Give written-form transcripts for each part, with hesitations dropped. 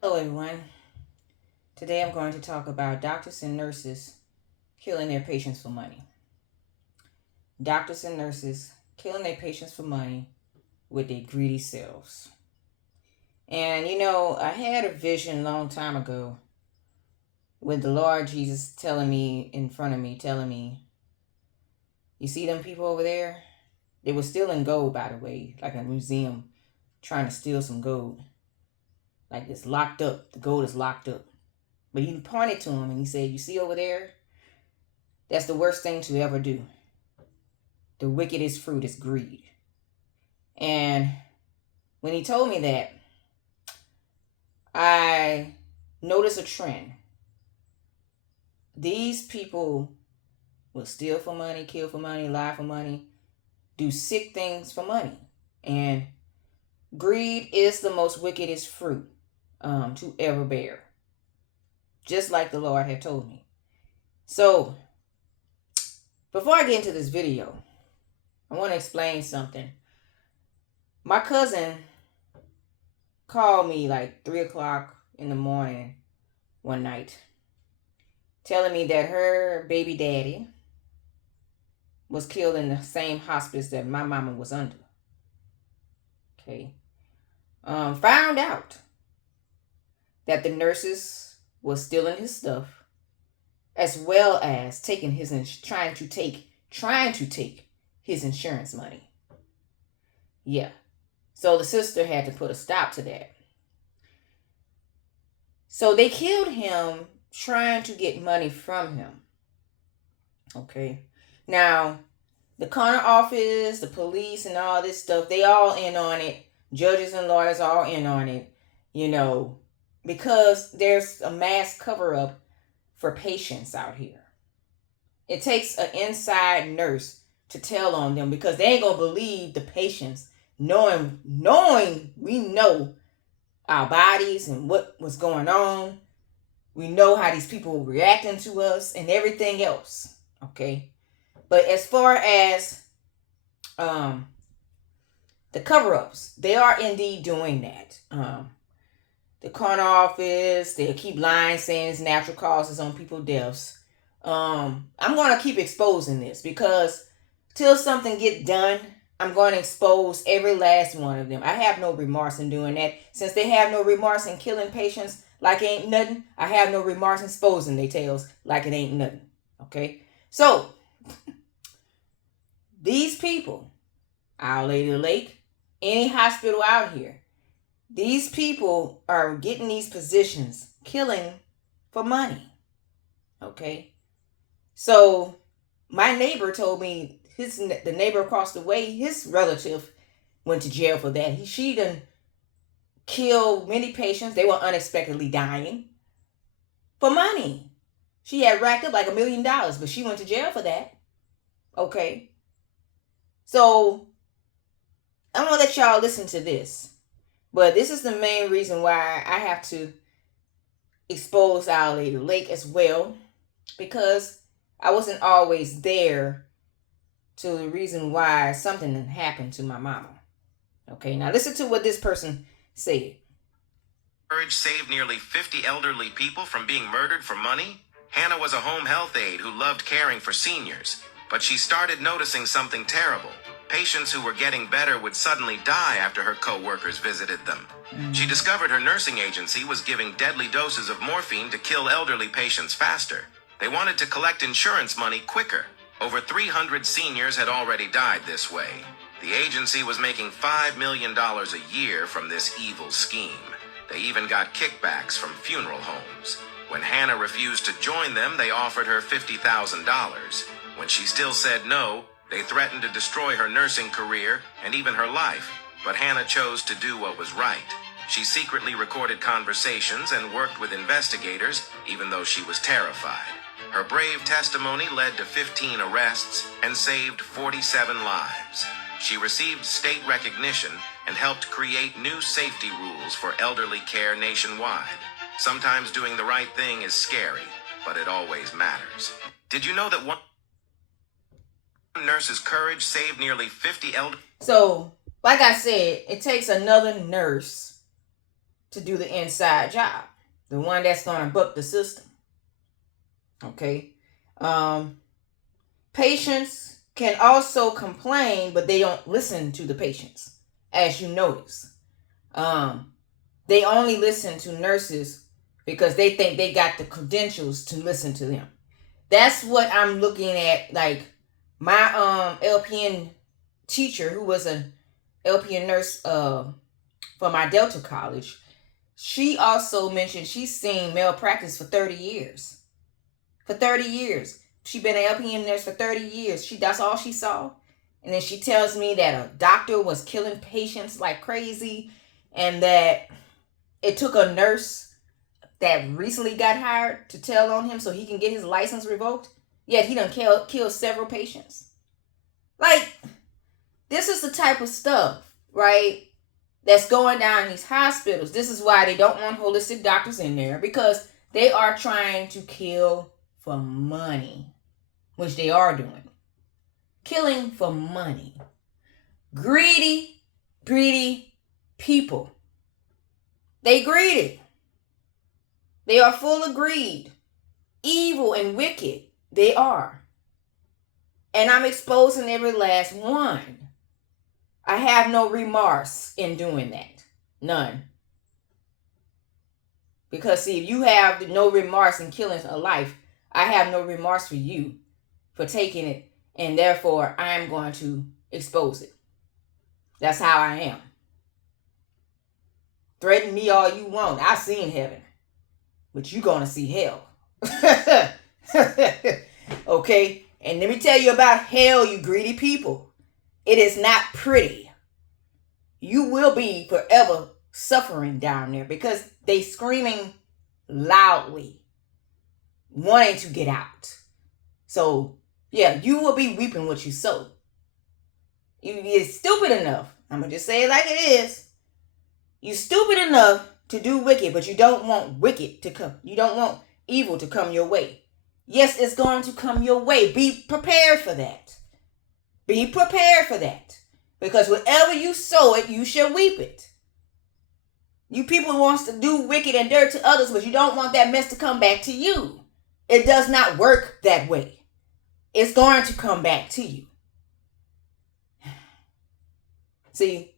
Hello, everyone. Today I'm going to talk about doctors and nurses killing their patients for money. Doctors and nurses killing their patients for money with their greedy selves. And I had a vision a long time ago with the Lord Jesus telling me in front of me, telling me, "You see them people over there? They were stealing gold, by the way, like a museum trying to steal some gold. Like it's locked up. The gold is locked up." But he pointed to him and he said, "You see over there? That's the worst thing to ever do. The wickedest fruit is greed." And when he told me that, I noticed a trend. These people will steal for money, kill for money, lie for money, do sick things for money. And greed is the most wickedest fruit to ever bear, just like the Lord had told me. So, before I get into this video, I want to explain something. My cousin called me like 3 o'clock in the morning one night telling me that her baby daddy was killed in the same hospice that my mama was under. Okay. Found out that the nurses was stealing his stuff as well as taking his trying to take his insurance money. Yeah. So the sister had to put a stop to that. So they killed him trying to get money from him. Okay. Now, the coroner office, the police, and all this stuff, they all in on it. Judges and lawyers all in on it, you know, because there's a mass cover up for patients out here. It takes an inside nurse to tell on them because they ain't gonna believe the patients, knowing we know our bodies and what was going on. We know how these people were reacting to us and everything else. Okay. But as far as um the cover-ups, they are indeed doing that. The coroner office, they keep lying, saying it's natural causes on people's deaths. I'm going to keep exposing this because till something get done, I'm going to expose every last one of them. I have no remorse in doing that. Since they have no remorse in killing patients like it ain't nothing, I have no remorse in exposing their tales like it ain't nothing. Okay? So, these people, Our Lady of the Lake, any hospital out here, these people are getting these positions, killing for money. Okay? So, my neighbor told me the neighbor across the way, his relative went to jail for that. She done killed many patients. They were unexpectedly dying for money. She had racked up like $1 million, but she went to jail for that. Okay. So I'm gonna let y'all listen to this. But this is the main reason why I have to expose Our Lady Lake as well. Because I wasn't always there to the reason why something happened to my mama. Okay, now listen to what this person said. Courage saved nearly 50 elderly people from being murdered for money? Hannah was a home health aide who loved caring for seniors, but she started noticing something terrible. Patients who were getting better would suddenly die after her co-workers visited them. She discovered her nursing agency was giving deadly doses of morphine to kill elderly patients faster. They wanted to collect insurance money quicker. Over 300 seniors had already died this way. The agency was making $5 million a year from this evil scheme. They even got kickbacks from funeral homes. When Hannah refused to join them, they offered her $50,000. When she still said no, they threatened to destroy her nursing career and even her life. But Hannah chose to do what was right. She secretly recorded conversations and worked with investigators, even though she was terrified. Her brave testimony led to 15 arrests and saved 47 lives. She received state recognition and helped create new safety rules for elderly care nationwide. Sometimes doing the right thing is scary, but it always matters. Did you know that one nurse's courage saved nearly 50 elderly? So, like I said, it takes another nurse to do the inside job, the one that's going to buck the system. Okay. Patients can also complain, but they don't listen to the patients, as you notice. They only listen to nurses because they think they got the credentials to listen to them. That's what I'm looking at. Like my LPN teacher, who was an LPN nurse for my Delta college, she also mentioned she's seen malpractice for 30 years. For 30 years. She's been an LPN nurse for 30 years. That's all she saw. And then she tells me that a doctor was killing patients like crazy, and that it took a nurse that recently got hired to tell on him so he can get his license revoked. Yet he done killed several patients. Like, this is the type of stuff, right, that's going down in these hospitals. This is why they don't want holistic doctors in there, because they are trying to kill for money, which they are doing. Killing for money. Greedy people. They greedy. They are full of greed. Evil and wicked. They are. And I'm exposing every last one. I have no remorse in doing that. None. Because see, if you have no remorse in killing a life, I have no remorse for you for taking it, and therefore I am going to expose it. That's how I am. Threaten me all you want. I've seen heaven, but you're going to see hell. Okay? And let me tell you about hell, you greedy people. It is not pretty. You will be forever suffering down there because they screaming loudly, wanting to get out. So, yeah, you will be reaping what you sow. You're stupid enough. I'm going to just say it like it is. You're stupid enough to do wicked, but you don't want wicked to come. You don't want evil to come your way. Yes, it's going to come your way. Be prepared for that. Be prepared for that. Because wherever you sow it, you shall reap it. You people wants to do wicked and dirt to others, but you don't want that mess to come back to you. It does not work that way. It's going to come back to you. See,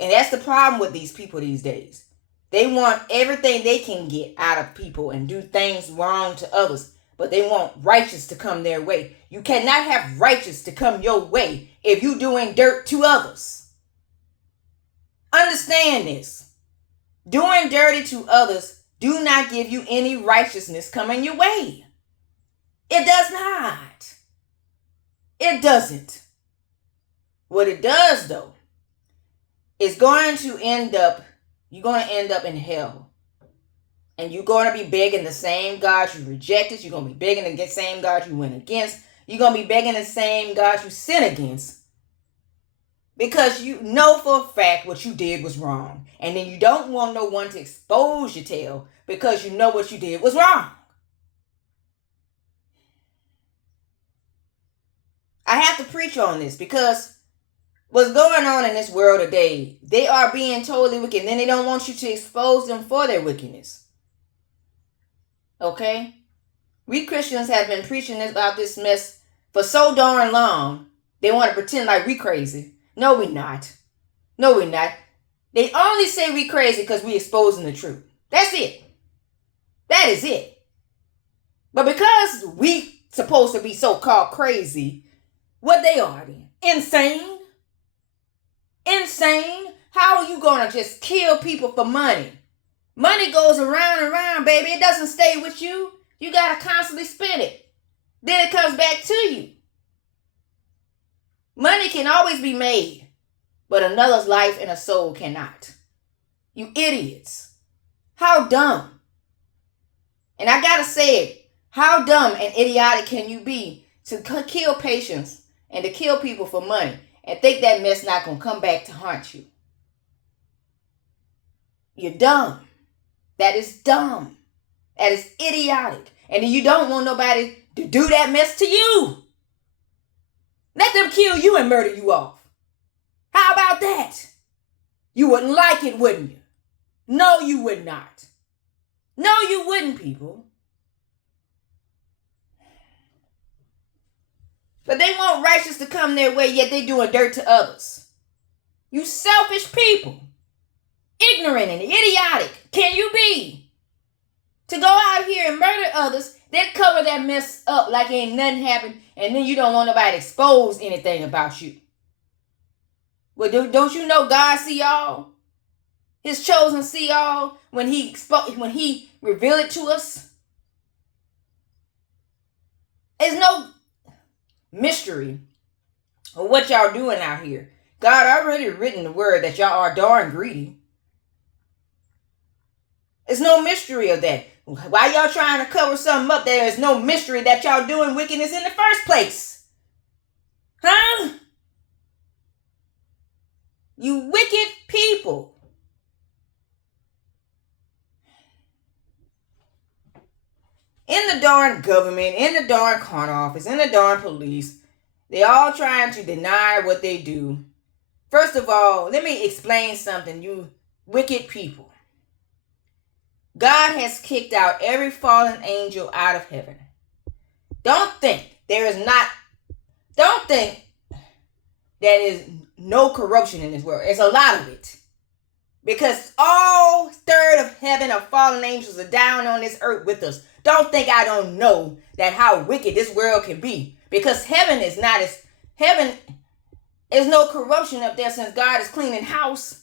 and that's the problem with these people these days. They want everything they can get out of people and do things wrong to others, but they want righteous to come their way. You cannot have righteous to come your way if you're doing dirt to others. Understand this. Doing dirty to others do not give you any righteousness coming your way. It does not. It doesn't. What it does, though, is going to end up, you're going to end up in hell. And you're going to be begging the same God you rejected. You're going to be begging the same God you went against. You're going to be begging the same God you sin against. Because you know for a fact what you did was wrong. And then you don't want no one to expose your tail because you know what you did was wrong. I have to preach on this because what's going on in this world today, they are being totally wicked. And then they don't want you to expose them for their wickedness. Okay? We Christians have been preaching about this mess for so darn long. They want to pretend like we crazy. No, we're not. No, we're not. They only say we crazy because we exposing the truth. That's it. That is it. But because we supposed to be so-called crazy, what they are then? Insane? Insane? How are you going to just kill people for money? Money goes around and around, baby. It doesn't stay with you. You got to constantly spend it. Then it comes back to you. Money can always be made, but another's life and a soul cannot. You idiots. How dumb. And I got to say it. How dumb and idiotic can you be to kill patients and to kill people for money and think that mess not going to come back to haunt you? You're dumb. That is dumb. That is idiotic. And you don't want nobody to do that mess to you. Let them kill you and murder you off. How about that? You wouldn't like it, wouldn't you? No, you would not. No, you wouldn't, people. But they want righteous to come their way, yet they doing dirt to others. You selfish people. Ignorant and idiotic can you be? To go out here and murder others, then cover that mess up like ain't nothing happened, and then you don't want nobody to expose anything about you. Well, don't you know God see all? His chosen see all when he revealed it to us? There's no mystery of what y'all doing out here. God already written the word that y'all are darn greedy. There's no mystery of that. Why y'all trying to cover something up? There is no mystery that y'all doing wickedness in the first place. Huh? You wicked people. In the darn government, in the darn corner office, in the darn police, they all trying to deny what they do. First of all, let me explain something, you wicked people. God has kicked out every fallen angel out of heaven. Don't think there is no corruption in this world. There's a lot of it. Because all third of heaven of fallen angels are down on this earth with us. Don't think I don't know that how wicked this world can be. Because heaven is no corruption up there since God is cleaning house.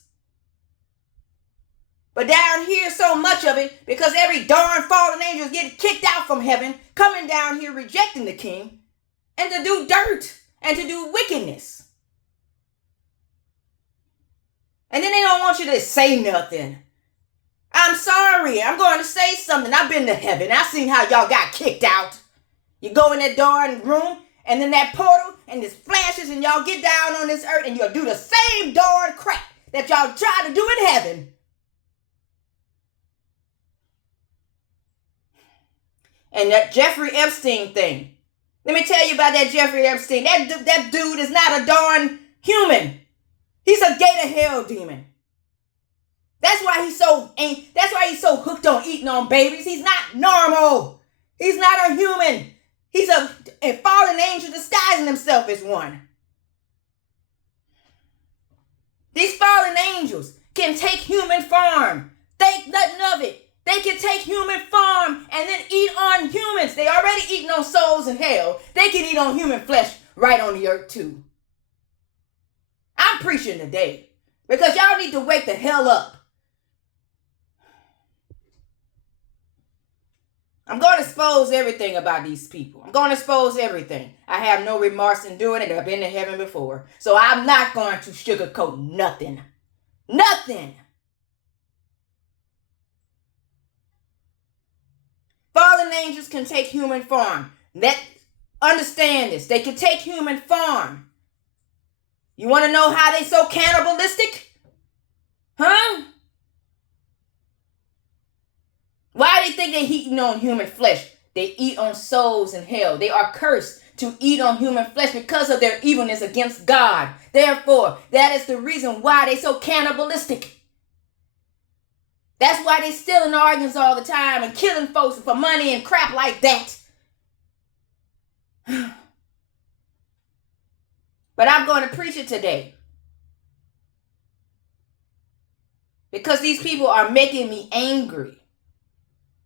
But down here, so much of it, because every darn fallen angel is getting kicked out from heaven, coming down here rejecting the king, and to do dirt, and to do wickedness. And then they don't want you to say nothing. I'm sorry, I'm going to say something. I've been to heaven. I've seen how y'all got kicked out. You go in that darn room, and then that portal, and this flashes, and y'all get down on this earth, and you'll do the same darn crap that y'all tried to do in heaven. And that Jeffrey Epstein thing. Let me tell you about that Jeffrey Epstein. That dude is not a darn human. He's a gate of hell demon. That's why he's so hooked on eating on babies. He's not normal. He's not a human. He's a fallen angel disguising himself as one. These fallen angels can take human form. Think nothing of it. They can take human form and then eat on humans. They already eating on souls in hell. They can eat on human flesh right on the earth too. I'm preaching today because y'all need to wake the hell up. I'm going to expose everything about these people. I'm going to expose everything. I have no remorse in doing it. I've been to heaven before. So I'm not going to sugarcoat nothing. Nothing. Fallen angels can take human form. Understand this. They can take human form. You want to know how they so cannibalistic? Huh? Why do they think they're eating on human flesh? They eat on souls in hell. They are cursed to eat on human flesh because of their evilness against God. Therefore, that is the reason why they're so cannibalistic. That's why they stealing organs all the time and killing folks for money and crap like that. But I'm going to preach it today. Because these people are making me angry.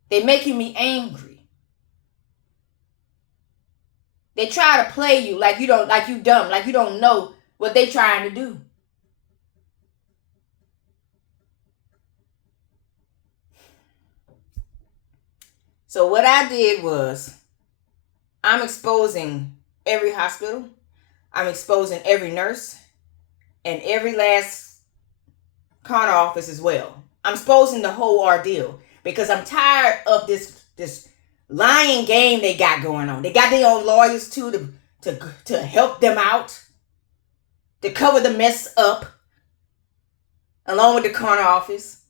They're making me angry. They try to play you like you dumb, like you don't know what they trying to do. So what I did was, I'm exposing every hospital. I'm exposing every nurse and every last corner office as well. I'm exposing the whole ordeal because I'm tired of this lying game they got going on. They got their own lawyers too to help them out, to cover the mess up, along with the corner office.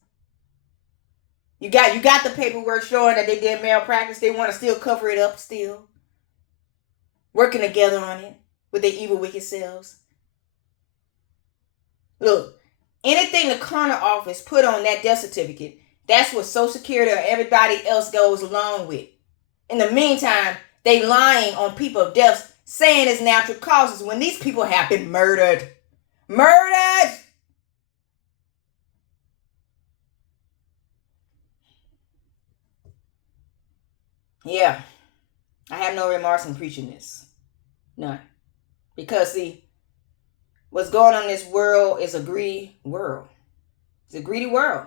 You got the paperwork showing that they did malpractice. They want to still cover it up still. Working together on it with their evil, wicked selves. Look, Anything the corner office put on that death certificate, that's what Social Security or everybody else goes along with. In the meantime, they lying on people's deaths, saying it's natural causes when these people have been murdered. Murdered! Yeah, I have no remorse in preaching this. None. Because, see, what's going on in this world is a greedy world. It's a greedy world.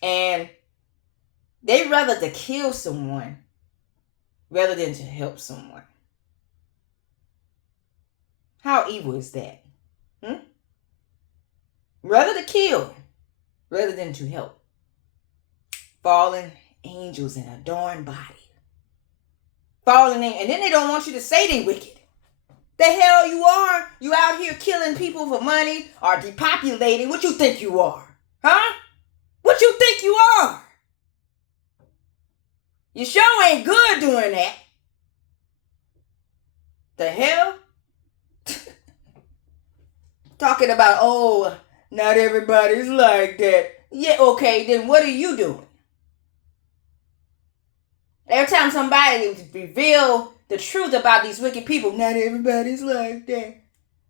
And they rather to kill someone rather than to help someone. How evil is that? Rather to kill rather than to help. Fallen angels in a darn body. Fallen angels. And then they don't want you to say they wicked. The hell you are? You out here killing people for money or depopulating? What you think you are? Huh? What you think you are? You sure ain't good doing that. The hell? Talking about, oh, not everybody's like that. Yeah, okay, then what are you doing? Every time somebody reveal the truth about these wicked people, not everybody's like that.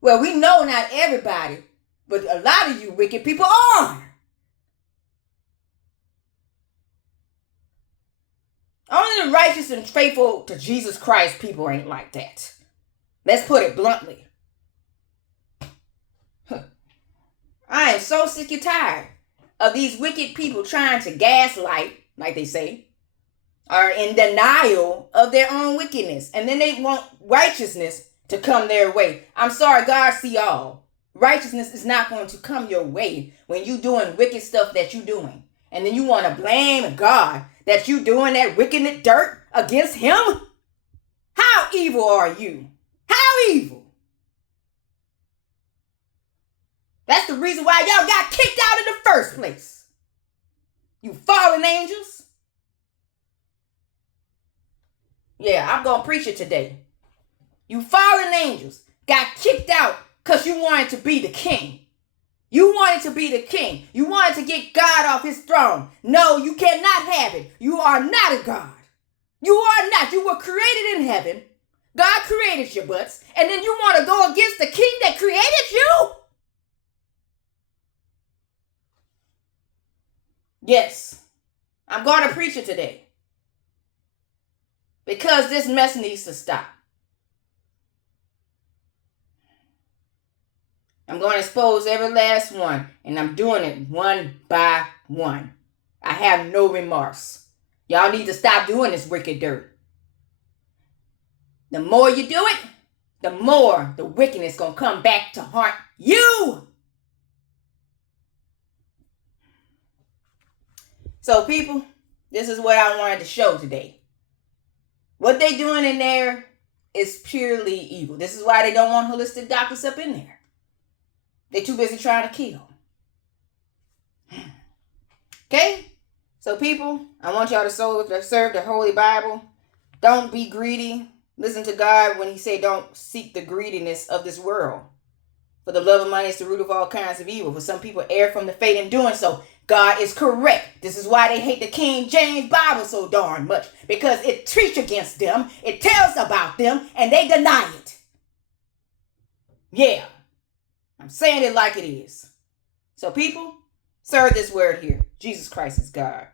Well, we know not everybody, but a lot of you wicked people are. Only the righteous and faithful to Jesus Christ people ain't like that. Let's put it bluntly. I am so sick and tired of these wicked people trying to gaslight, like they say, are in denial of their own wickedness. And then they want righteousness to come their way. I'm sorry, God see all. Righteousness is not going to come your way when you doing wicked stuff that you doing. And then you want to blame God that you doing that wicked dirt against him? How evil are you? How evil? That's the reason why y'all got kicked out in the first place. You fallen angels. Yeah, I'm going to preach it today. You fallen angels got kicked out because you wanted to be the king. You wanted to be the king. You wanted to get God off his throne. No, you cannot have it. You are not a God. You are not. You were created in heaven. God created your butts. And then you want to go against the king that created you? Yes, I'm going to preach it today. Because this mess needs to stop. I'm going to expose every last one. And I'm doing it one by one. I have no remorse. Y'all need to stop doing this wicked dirt. The more you do it, the more the wickedness going to come back to haunt you. So people, this is what I wanted to show today. What they doing in there is purely evil. This is why they don't want holistic doctors up in there. They're too busy trying to kill. Okay? So people, I want y'all to serve the Holy Bible. Don't be greedy. Listen to God when he say don't seek the greediness of this world. For the love of money is the root of all kinds of evil. For some people err from the faith in doing so. God is correct. This is why they hate the King James Bible so darn much. Because it preaches against them. It tells about them. And they deny it. Yeah. I'm saying it like it is. So people, serve this word here. Jesus Christ is God.